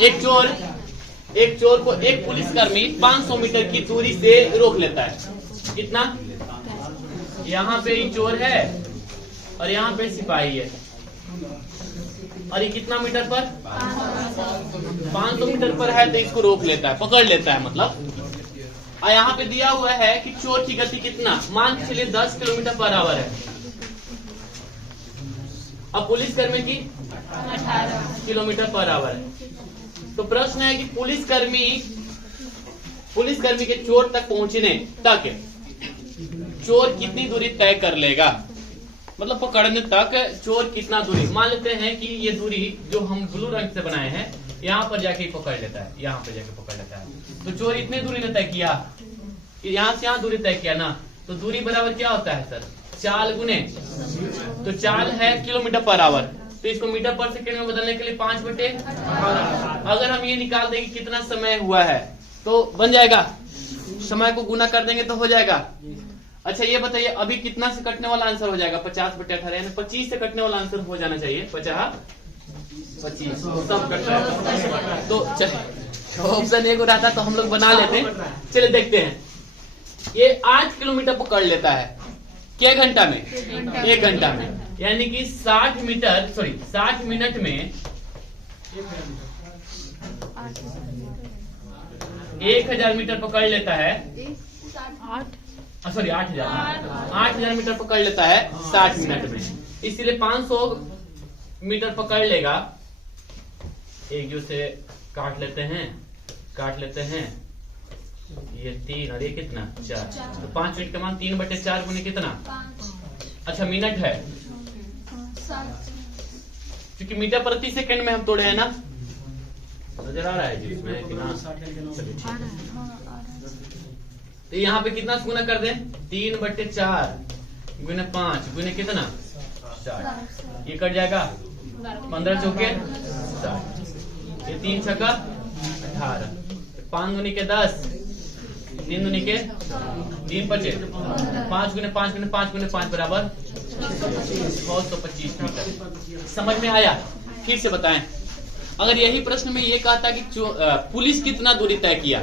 एक चोर को एक पुलिसकर्मी 500 मीटर की दूरी से रोक लेता है। कितना? यहाँ पे ये चोर है और यहाँ पे सिपाही है, और ये कितना मीटर पर? 500 मीटर पर है, तो इसको रोक लेता है, पकड़ लेता है मतलब। और यहाँ पे दिया हुआ है कि चोर की गति कितना, मान के चलिए 10 किलोमीटर पर आवर है। अब पुलिसकर्मी की 18 किलोमीटर पर आवर है। तो प्रश्न है कि पुलिसकर्मी के चोर तक पहुंचने तक चोर कितनी दूरी तय कर लेगा, मतलब पकड़ने तक चोर कितना दूरी। मान लेते हैं कि ये दूरी जो हम ब्लू रंग से बनाए हैं, यहाँ पर जाके पकड़ लेता है, यहाँ पर जाके पकड़ लेता है। तो चोर इतनी दूरी ने तय किया, यहाँ से यहाँ दूरी तय किया ना, तो दूरी बराबर क्या होता है सर? चाल गुने, तो चाल है किलोमीटर पर आवर, तो इसको मीटर पर सेकंड में बदलने के लिए 5/18। अगर हम ये निकाल देंगे कितना समय हुआ है, तो बन जाएगा, समय को गुना कर देंगे तो हो जाएगा। अच्छा ये बताइए अभी कितना से कटने वाला आंसर हो जाएगा? 50/18, यानी 25 से कटने वाला आंसर हो जाना चाहिए। 25 सब कट रहा है, तो ऑप्शन एक रहा था तो हम लोग बना लेते हैं। चलिए देखते हैं, ये 8 किलोमीटर पकड़ लेता है क्या घंटा में? 1 घंटा में, यानी कि 60 मिनट में 1000 मीटर पकड़ लेता है। 8000 मीटर पकड़ लेता है 60 मिनट में, इसीलिए 500 मीटर पकड़ लेगा। एक जो से काट लेते हैं, ये 3 और ये कितना 4, तो 5 मिनट का मान 3/4 गुने कितना? अच्छा मिनट है, क्योंकि मीटर प्रति सेकंड में हम तोड़े हैं ना, नजर आ रहा है जी इसमें कितना। तो यहाँ पे कितना गुना कर दें? 3/4 गुने 5 गुने कितना? 60। ये कट जाएगा, 15 चौके 60, ये 3 छक्का 18, 5 गुने के 10, 3 गुने के 3 बचे, 5 गुने 5 गुने 5 गुने 5 बराबर 625 मीटर। समझ में आया? फिर से बताएं, अगर यही प्रश्न में ये कहता कि पुलिस कितना दूरी तय किया,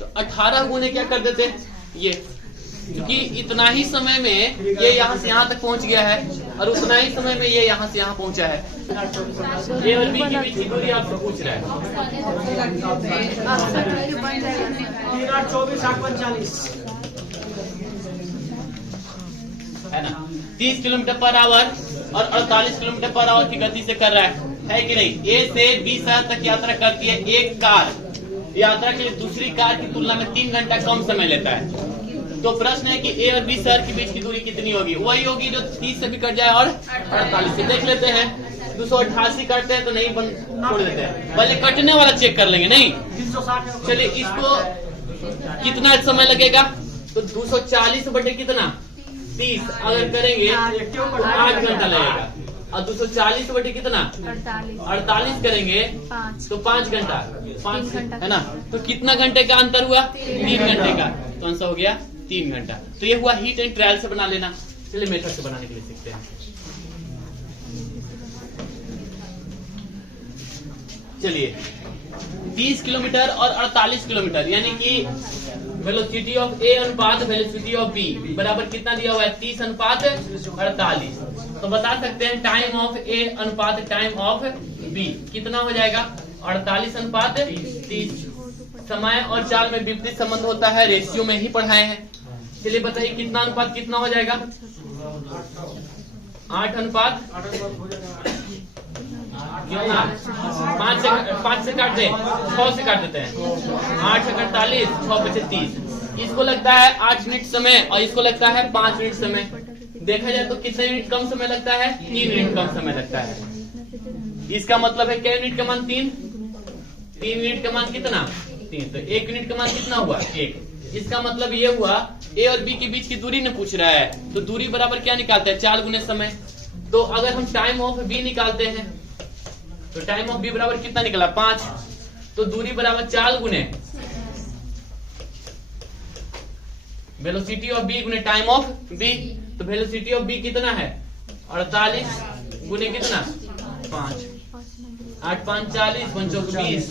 तो 18 गुने क्या कर देते ये, क्योंकि इतना ही समय में ये यहाँ से यहाँ तक पहुंच गया है और उतना ही समय में ये यहाँ से यहाँ पहुंचा है। ए और बी के बीच की दूरी आपसे पूछ रहा है। 24/45 है ना, 30 किलोमीटर पर आवर और 48 किलोमीटर पर आवर की गति से कर रहा है कि नहीं? ए से बी शहर तक यात्रा करती है एक कार, यात्रा के लिए दूसरी कार की तुलना में 3 घंटा कम समय लेता है। तो प्रश्न है कि ए और बी शहर के बीच की दूरी कितनी होगी? वही होगी जो 30 से भी कट जाए और 48 से। देख लेते हैं, 288 काटते हैं तो नहीं छोड़ देते हैं, पहले कटने वाला चेक कर लेंगे। नहीं, चलिए इसको कितना समय लगेगा? तो 240 बटे कितना 30 अगर करेंगे तो 8 घंटा लगेगा, और 240 बटे कितना 48 करेंगे तो 5 घंटा, 5 है ना। तो कितना घंटे का अंतर हुआ? 3 घंटे का, तो आंसर हो गया 3 घंटा। तो ये हुआ हीट एंड ट्रायल से बना लेना। चलिए मेथड से बनाने के लिए सीखते हैं। चलिए 30 किलोमीटर और 48 किलोमीटर, यानी कि वेलोसिटी ऑफ ए अनुपात वेलोसिटी ऑफ बी बराबर कितना दिया हुआ है? 30:48। तो बता सकते हैं टाइम ऑफ ए अनुपात टाइम ऑफ बी कितना हो जाएगा? 48:30। समय और चाल में विपरीत संबंध होता है, रेशियो में ही पढ़ाए हैं। चलिए बताइए कितना अनुपात कितना हो जाएगा? 8 अनुपात 5 से काट दें, 6 से काट देते हैं। 8 से 48, 6 बचे 30। इसको लगता है 8 मिनट समय और इसको लगता है 5 मिनट समय। देखा जाए तो कितने मिनट कम समय लगता है? 3 मिनट कम समय लगता है। इसका मतलब है क्या यूनिट का मान 3 यूनिट का मान कितना 3, तो 1 यूनिट का मान कितना हुआ 1। इसका मतलब ये हुआ ए और बी के बीच की दूरी ने पूछ रहा है, तो दूरी बराबर क्या निकालते हैं? 4 गुने समय। तो अगर हम टाइम ऑफ बी निकालते हैं तो टाइम ऑफ बी बराबर कितना निकला 5, तो दूरी बराबर 4 गुने वेलोसिटी ऑफ बी गुने टाइम ऑफ बी। तो वेलोसिटी ऑफ बी कितना है 48 गुने कितना 5, 8 5 40 5 20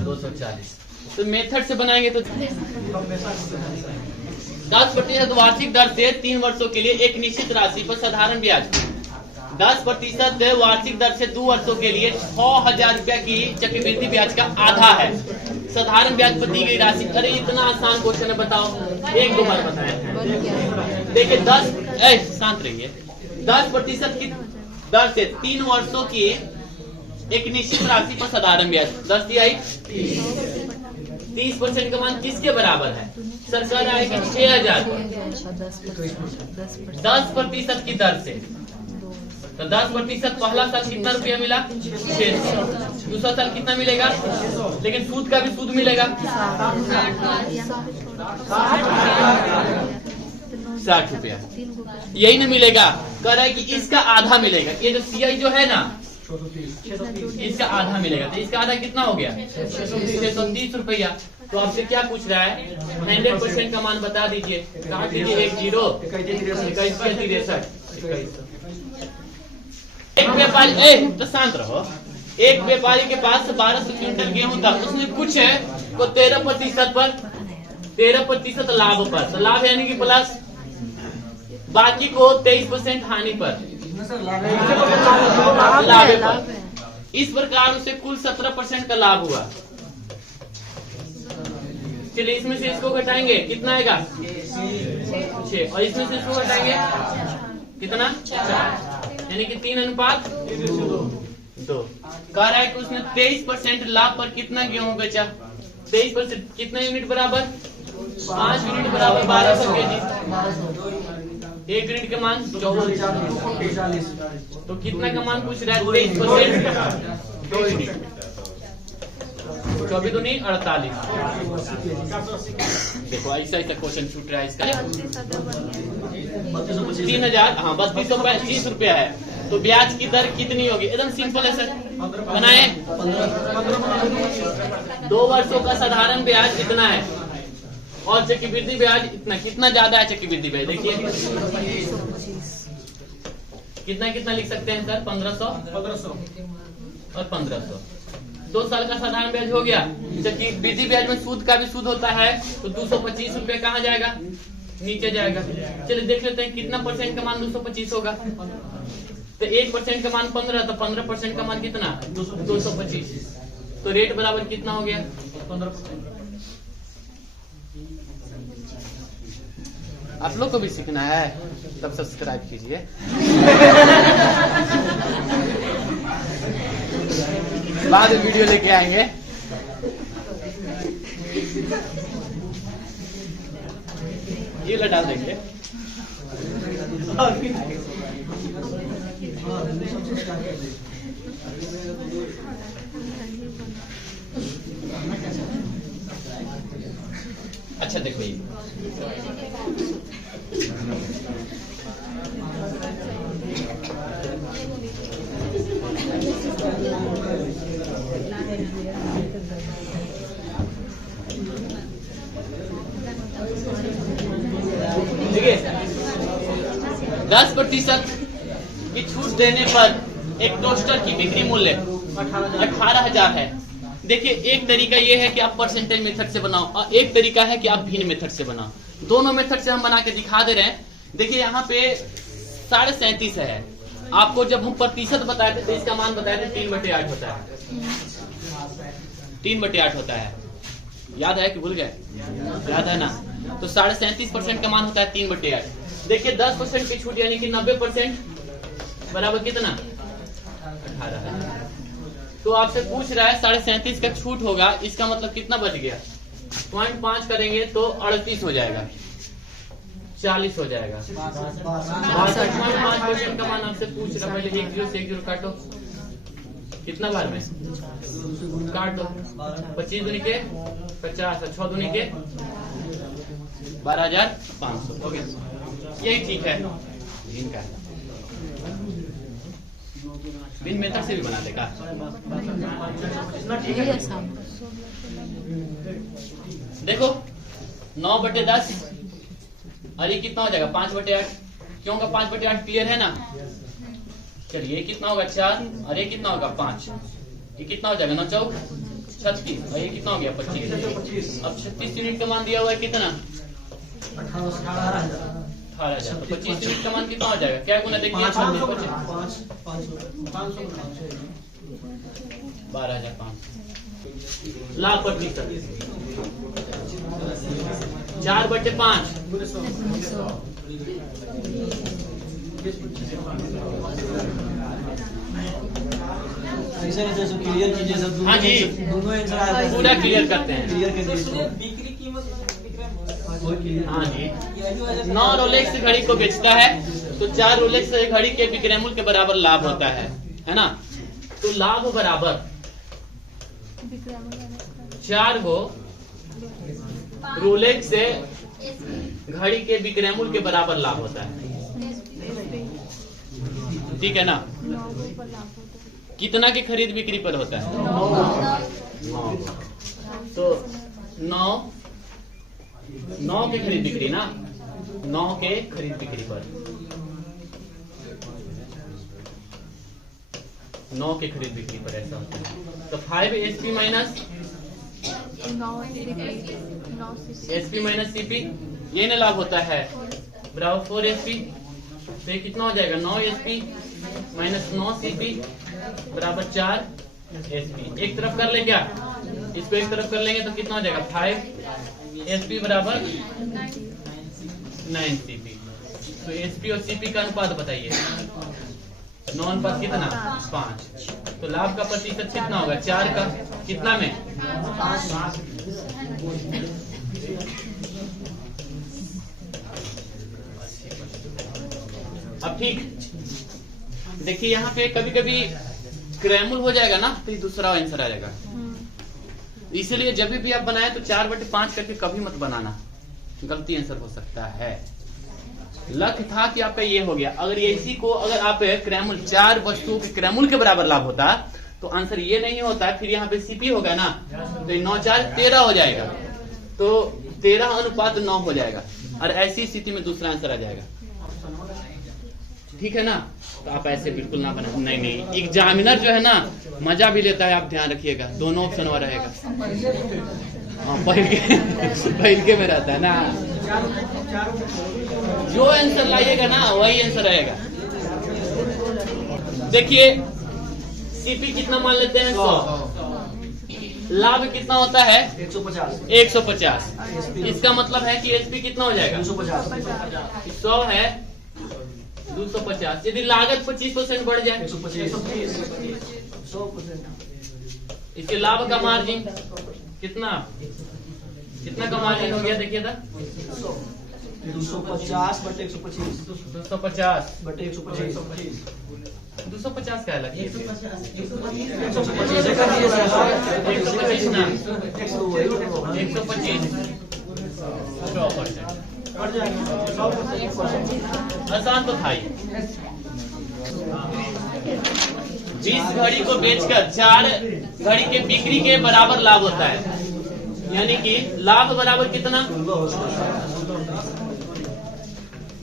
240। तो मेथड से बनाएंगे तो 10% वार्षिक दर से 3 वर्षों के लिए एक निश्चित राशि पर साधारण ब्याज, 10% वार्षिक दर से 2 वर्षों के लिए 6,000 रुपया की चक्रवृद्धि ब्याज का आधा है। साधारण ब्याज पर दी गई राशि। अरे इतना आसान क्वेश्चन है, बताओ, 1-2 बार बताया है। देखिए 10, शांत रहिए, 10% की दर से 3 वर्षों की एक निश्चित राशि पर साधारण ब्याज 10 दिया 30% का मान किसके बराबर है? सरकार आएगी 6,000 10% की दर से। तो 10% पहला साल कितना रुपया मिला? 600। दूसरा साल कितना मिलेगा? लेकिन सूद का भी सूद मिलेगा 60 रुपया। यही ना मिलेगा, कह रहा है कि इसका आधा मिलेगा। ये जो CI जो है ना, इसका आधा मिलेगा। तो इसका आधा कितना हो गया? 630 रुपया। तो आपसे क्या पूछ रहा है? 100% का मान बता दीजिए। कहा कीजिए 10 21 एक व्यापारी, तो शांत रहो। एक व्यापारी के पास 1200 क्विंटल गेहूं था, उसने कुछ है को 13% पर 13% लाभ पर, तो लाभ यानी कि प्लस, बाकी को 23% हानि पर लाभ पर। इस प्रकार उसे कुल 17% का लाभ हुआ। चलिए इसमें से इसको घटाएंगे, कितना आएगा? 6। और इसमें से इसको घटाएंगे कितना? 4, यानी कि 3:2। कह रहा है कि उसने 23% लाभ पर कितना गेहूं बेचा? 23% कितना यूनिट बराबर? 5 यूनिट बराबर 1200 kg। 1 यूनिट का मान 40। तो कितना का मान पूछ रहा है? 23%, 2 यूनिट, 24 दूनी 48। देखो ऐसा क्वेश्चन छूट रहा है इसका। 3000, हाँ 3225 रुपया है। तो ब्याज की दर कितनी होगी? एकदम सिंपल है सर, बनाए। 2 वर्षों का साधारण ब्याज इतना है और चक्रवृद्धि ब्याज इतना। कितना ज्यादा है चक्रवृद्धि ब्याज? देखिए कितना कितना लिख सकते हैं सर? 1500 और 1500। 2 साल का साधारण ब्याज हो गया। चक्रवृद्धि ब्याज में सूद का भी सूद होता है, तो 225 रुपये कहाँ जाएगा? नीचे जाएगा। चलिए देख लेते हैं कितना परसेंट का मान 225 होगा। तो 1% का मान 15, तो 15% का मान कितना? 225। तो रेट बराबर कितना हो गया? 15%। आप लोग को भी सीखना है तब सब्सक्राइब कीजिए। बाद में वीडियो लेके आएंगे। ये डाल देंगे। अच्छा देखो ये देखिए 10% की छूट देने पर एक टोस्टर की बिक्री मूल्य 18,000 है। देखिए एक तरीका ये है कि आप परसेंटेज मेथड से बनाओ और एक तरीका है कि आप भिन्न मेथड से बनाओ। दोनों मेथड से हम बना के दिखा दे रहे हैं। देखिए यहाँ पे 37.5 है। आपको जब हम प्रतिशत बताए थे तो इसका मान बताए थे 3/8 होता है। 3/8 होता है। याद है कि भूल गए? याद है ना? तो 37.5% का मान होता है 3/8। देखिए 10% की छूट यानी कि 90% बराबर कितना? 18,000। तो आपसे पूछ रहा है 37.5 का छूट होगा, इसका मतलब कितना बच गया? 0.5 करेंगे तो 38 हो जाएगा, 40 हो जाएगा। 62.5% का मान आपसे पूछ रहा है। पहले 1 0 से 1 0 काटो, कितना बार में काट दो। 25 दूनी के 50, 6 दूनी के 12,500। ओके यही ठीक है। इनका बिन मेथड से भी बना देगा। देखो 9/10 और ये कितना हो जाएगा? 5/8। क्यों का 5/8 क्लियर है ना? चलिए ये कितना होगा 4 और ये कितना होगा 5, ये कितना हो जाएगा 9 चौक 36 और ये कितना हो गया 25। अब 36 यूनिट का मान दिया हुआ है कितना 18,000, तो 25 यूनिट का मान कितना हो जाएगा, क्या गुना देखिए 12,500 लाभ प्रतिशत 4/5 क्लियर कीजिए सब। हाँ जी, दोनों आंसर आया था, पूरा क्लियर करते हैं। क्लियर कीजिए। हाँ जी, 9 रोलेक्स घड़ी को बेचता है तो 4 रोलेक्स घड़ी के विक्रय मूल्य के बराबर लाभ होता है ना। तो लाभ बराबर 4 गो रोलेक्स से घड़ी के विक्रय मूल्य के बराबर लाभ होता है, ठीक है ना। कितना की खरीद बिक्री पर होता है 9, तो 9 के खरीद बिक्री ना, 9 के खरीद बिक्री पर 9 के खरीद बिक्री पर ऐसा होता है। तो 5 एसपी माइनस सीपी ये ना लाभ होता है बराबर 4 एसपी। तो ये कितना हो जाएगा 9 एसपी माइनस 9 सीपी बराबर 4 एसपी। एक तरफ कर ले क्या, इसको एक तरफ कर लेंगे तो कितना हो जाएगा 5 एसपी बराबर 9 सीपी। तो एसपी और सीपी का अनुपात बताइए, 9 अनुपात कितना 5। तो लाभ का प्रतिशत कितना होगा 4 का कितना में 5। अब ठीक देखिए यहाँ पे कभी कभी क्रैमुल हो जाएगा ना तो दूसरा आंसर आ जाएगा। इसीलिए जब भी आप बनाए तो 4/5 करके कभी मत बनाना, गलती आंसर हो सकता है। लक्ष्य था कि आपका ये हो गया, अगर ये इसी को अगर आप क्रैमुल 4 वस्तुओं के क्रैमुल के बराबर लाभ होता तो आंसर ये नहीं होता, फिर यहाँ पे सीपी होगा ना तो 9 4 13 हो जाएगा, तो 13:9 हो जाएगा और ऐसी स्थिति में दूसरा आंसर आ जाएगा, ठीक है ना। तो आप ऐसे बिल्कुल ना बनाए, नहीं एग्जामिनर जो है ना मजा भी लेता है, आप ध्यान रखिएगा दोनों ऑप्शन हुआ रहेगा। हाँ पहल के में रहता है ना, जो आंसर लाइएगा ना वही आंसर रहेगा। देखिए सीपी कितना मान लेते हैं 100, लाभ कितना होता है 150। इसका मतलब है कि एसपी कितना हो जाएगा 100 है 250। यदि लागत 25% बढ़ जाए 100%, इसके लाभ का मार्जिन कितना का मार्जिन हो गया देखिए था 250 क्या लगे 125 आसान तो था ही। 20 घड़ी को बेचकर 4 घड़ी के बिक्री के बराबर लाभ होता है, यानी कि लाभ बराबर कितना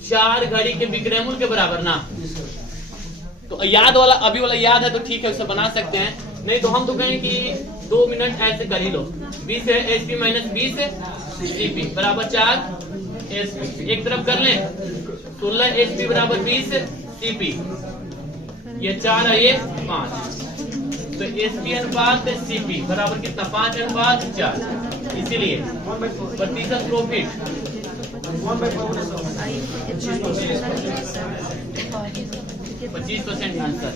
4 घड़ी के विक्रय मूल्य के बराबर ना। तो याद वाला अभी वाला याद है तो ठीक है उसे बना सकते हैं, नहीं तो हम तो कहें कि 2 मिनट ऐसे कर ही लो। 20 है एसपी माइनस 20 सीपी बराबर 4 एसपी। एक तरफ कर लें 16 एसपी बराबर 20 सीपी, ये 4 है ये 5, तो एसपी अनुपात सीपी बराबर कितना 5/4। इसीलिए प्रतिशत प्रॉफिट 25% आंसर।